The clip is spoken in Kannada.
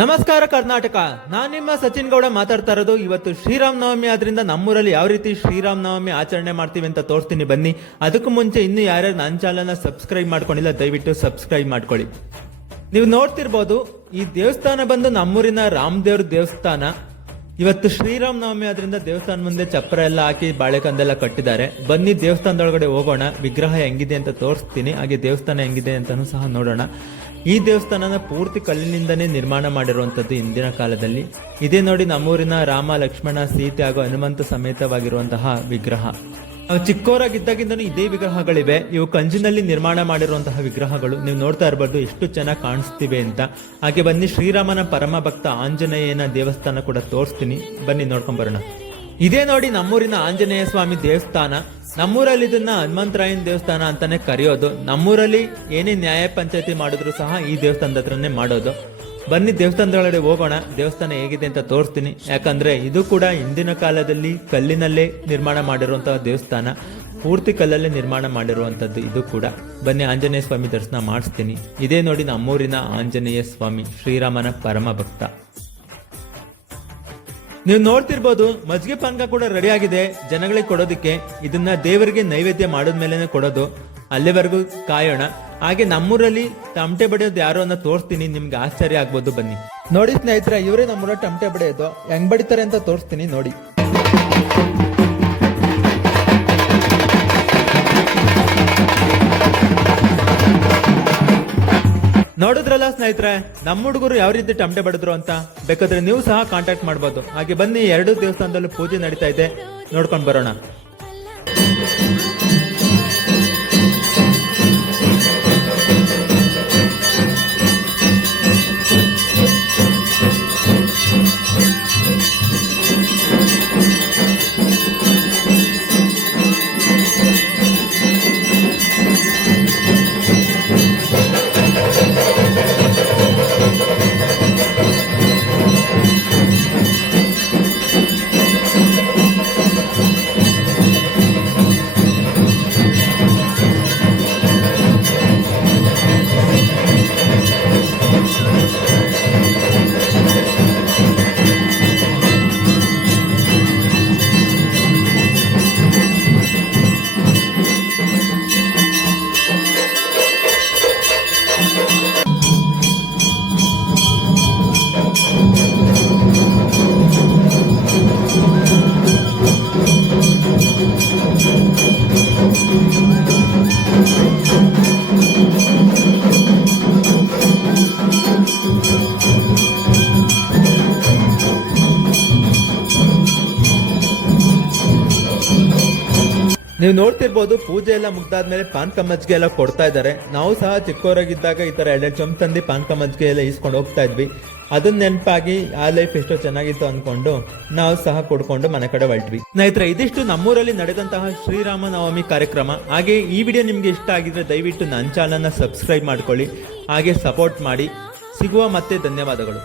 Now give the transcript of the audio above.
ನಮಸ್ಕಾರ ಕರ್ನಾಟಕ, ನಾನು ನಿಮ್ಮ ಸಚಿನ್ ಗೌಡ ಮಾತಾಡ್ತಾ ಇರೋದು. ಇವತ್ತು ಶ್ರೀರಾಮ್ ನವಮಿ ಆದ್ರಿಂದ ನಮ್ಮೂರಲ್ಲಿ ಯಾವ ರೀತಿ ಶ್ರೀರಾಮ್ ನವಮಿ ಆಚರಣೆ ಮಾಡ್ತೀವಿ ಅಂತ ತೋರಿಸ್ತೀನಿ ಬನ್ನಿ. ಅದಕ್ಕೂ ಮುಂಚೆ ಇನ್ನು ಯಾರ್ಯಾರು ನನ್ನ ಚಾನಲ್ನ ಸಬ್ಸ್ಕ್ರೈಬ್ ಮಾಡ್ಕೊಂಡಿಲ್ಲ ದಯವಿಟ್ಟು ಸಬ್ಸ್ಕ್ರೈಬ್ ಮಾಡ್ಕೊಳ್ಳಿ. ನೀವು ನೋಡ್ತಿರ್ಬೋದು, ಈ ದೇವಸ್ಥಾನ ಬಂದು ನಮ್ಮೂರಿನ ರಾಮದೇವ್ರ ದೇವಸ್ಥಾನ. ಇವತ್ತು ಶ್ರೀರಾಮ್ ನವಮಿ ಆದ್ರಿಂದ ದೇವಸ್ಥಾನ ಮುಂದೆ ಚಪ್ಪರ ಎಲ್ಲ ಹಾಕಿ ಬಾಳೆಕಂದೆಲ್ಲ ಕಟ್ಟಿದ್ದಾರೆ. ಬನ್ನಿ ದೇವಸ್ಥಾನದೊಳಗಡೆ ಹೋಗೋಣ, ವಿಗ್ರಹ ಹೆಂಗಿದೆ ಅಂತ ತೋರಿಸ್ತೀನಿ, ಹಾಗೆ ದೇವಸ್ಥಾನ ಹೆಂಗಿದೆ ಅಂತಾನು ಸಹ ನೋಡೋಣ. ಈ ದೇವಸ್ಥಾನನ ಪೂರ್ತಿ ಕಲ್ಲಿನಿಂದನೇ ನಿರ್ಮಾಣ ಮಾಡಿರುವಂತದ್ದು ಹಿಂದಿನ ಕಾಲದಲ್ಲಿ. ಇದೇ ನೋಡಿ ನಮ್ಮೂರಿನ ರಾಮ, ಲಕ್ಷ್ಮಣ, ಸೀತೆ ಹಾಗೂ ಹನುಮಂತ ಸಮೇತವಾಗಿರುವಂತಹ ವಿಗ್ರಹ. ನಾವು ಚಿಕ್ಕವರಾಗಿದ್ದಾಗಿಂದನೂ ಇದೇ ವಿಗ್ರಹಗಳಿವೆ. ಇವು ಕಂಚಿನಲ್ಲಿ ನಿರ್ಮಾಣ ಮಾಡಿರುವಂತಹ ವಿಗ್ರಹಗಳು. ನೀವು ನೋಡ್ತಾ ಇರಬಹುದು ಎಷ್ಟು ಚೆನ್ನಾಗಿ ಕಾಣಿಸ್ತಿವೆ ಅಂತ. ಹಾಗೆ ಬನ್ನಿ ಶ್ರೀರಾಮನ ಪರಮ ಭಕ್ತ ಆಂಜನೇಯನ ದೇವಸ್ಥಾನ ಕೂಡ ತೋರಿಸ್ತೀನಿ, ಬನ್ನಿ ನೋಡ್ಕೊಂಡ್ ಬರೋಣ. ಇದೇ ನೋಡಿ ನಮ್ಮೂರಿನ ಆಂಜನೇಯ ಸ್ವಾಮಿ ದೇವಸ್ಥಾನ. ನಮ್ಮೂರಲ್ಲಿ ಇದನ್ನ ಹನುಮಂತರಾಯನ ದೇವಸ್ಥಾನ ಅಂತಾನೆ ಕರೆಯೋದು. ನಮ್ಮೂರಲ್ಲಿ ಏನೇ ನ್ಯಾಯ ಪಂಚಾಯತಿ ಮಾಡಿದ್ರು ಸಹ ಈ ದೇವಸ್ಥಾನದ ಹತ್ರನೇ ಮಾಡೋದು. ಬನ್ನಿ ದೇವಸ್ಥಾನದೊಳಗಡೆ ಹೋಗೋಣ, ದೇವಸ್ಥಾನ ಹೇಗಿದೆ ಅಂತ ತೋರಿಸ್ತೀನಿ. ಯಾಕಂದ್ರೆ ಇದು ಕೂಡ ಹಿಂದಿನ ಕಾಲದಲ್ಲಿ ಕಲ್ಲಿನಲ್ಲೇ ನಿರ್ಮಾಣ ಮಾಡಿರುವಂತಹ ದೇವಸ್ಥಾನ, ಪೂರ್ತಿ ಕಲ್ಲಲ್ಲೇ ನಿರ್ಮಾಣ ಮಾಡಿರುವಂತದ್ದು ಇದು ಕೂಡ. ಬನ್ನಿ ಆಂಜನೇಯ ಸ್ವಾಮಿ ದರ್ಶನ ಮಾಡಿಸ್ತೀನಿ. ಇದೇ ನೋಡಿ ನಮ್ಮೂರಿನ ಆಂಜನೇಯ ಸ್ವಾಮಿ, ಶ್ರೀರಾಮನ ಪರಮ ಭಕ್ತ. ನೀವು ನೋಡ್ತಿರ್ಬೋದು, ಮಜ್ಜಿಗೆ ಪಾನಕ ಕೂಡ ರೆಡಿ ಆಗಿದೆ ಜನಗಳಿಗೆ ಕೊಡೋದಕ್ಕೆ. ಇದನ್ನ ದೇವರಿಗೆ ನೈವೇದ್ಯ ಮಾಡಿದ್ಮೇಲೆ ಕೊಡೋದು, ಅಲ್ಲಿವರೆಗೂ ಕಾಯೋಣ. ಹಾಗೆ ನಮ್ಮೂರಲ್ಲಿ ತಮಟೆ ಬಡಿಯೋದು ಯಾರು ಅನ್ನೋ ತೋರಿಸ್ತೀನಿ, ನಿಮ್ಗೆ ಆಶ್ಚರ್ಯ ಆಗ್ಬೋದು. ಬನ್ನಿ ನೋಡಿ ಸ್ನೇಹಿತರೆ, ಇವರೇ ನಮ್ಮೂರ ತಮಟೆ ಬಡಿಯೋದು. ಹೆಂಗ್ ಬಡಿತಾರೆ ಅಂತ ತೋರಿಸ್ತೀನಿ ನೋಡಿ. ನೋಡಿದ್ರಲ್ಲ ಸ್ನೇಹಿತರೆ, ನಮ್ಮ ಹುಡುಗರು ಯಾವ ರೀತಿ ಟಮಟೆ ಬಡಿದ್ರು ಅಂತ. ಬೇಕಾದ್ರೆ ನೀವು ಸಹ ಕಾಂಟ್ಯಾಕ್ಟ್ ಮಾಡಬಹುದು. ಹಾಗೆ ಬನ್ನಿ, ಎರಡು ದೇವಸ್ಥಾನದಲ್ಲೂ ಪೂಜೆ ನಡೀತಾ ಇದೆ, ನೋಡ್ಕೊಂಡು ಬರೋಣ. ನೀವು ನೋಡ್ತಿರ್ಬೋದು, ಪೂಜೆ ಎಲ್ಲ ಮುಗ್ದಾದ್ಮೇಲೆ ಪಾನಕ ಮಜ್ಜಿಗೆ ಎಲ್ಲ ಕೊಡ್ತಾ ಇದ್ದಾರೆ. ನಾವು ಸಹ ಚಿಕ್ಕವರಾಗಿದ್ದಾಗ ಈ ತರ ಎರಡೆರಡು ಚೊಂಬು ತಂದು ಪಾನಕ ಮಜ್ಜಿಗೆ ಎಲ್ಲ ಇಸ್ಕೊಂಡು ಹೋಗ್ತಾ ಇದ್ವಿ. ಅದನ್ನ ನೆನಪಾಗಿ ಆ ಲೈಫ್ ಎಷ್ಟೋ ಚೆನ್ನಾಗಿತ್ತು ಅನ್ಕೊಂಡು ನಾವು ಸಹ ಕೊಡ್ಕೊಂಡು ಮನೆ ಕಡೆ ಹೊರಟ್ವಿ. ಸ್ನೇಹಿತರೆ, ಇದಿಷ್ಟು ನಮ್ಮೂರಲ್ಲಿ ನಡೆದಂತಹ ಶ್ರೀರಾಮ ನವಮಿ ಕಾರ್ಯಕ್ರಮ. ಹಾಗೆ ಈ ವಿಡಿಯೋ ನಿಮ್ಗೆ ಇಷ್ಟ ಆಗಿದ್ರೆ ದಯವಿಟ್ಟು ನನ್ನ ಚಾನಲ್ನ ಸಬ್ಸ್ಕ್ರೈಬ್ ಮಾಡ್ಕೊಳ್ಳಿ, ಹಾಗೆ ಸಪೋರ್ಟ್ ಮಾಡಿ. ಸಿಗುವ ಮತ್ತೆ, ಧನ್ಯವಾದಗಳು.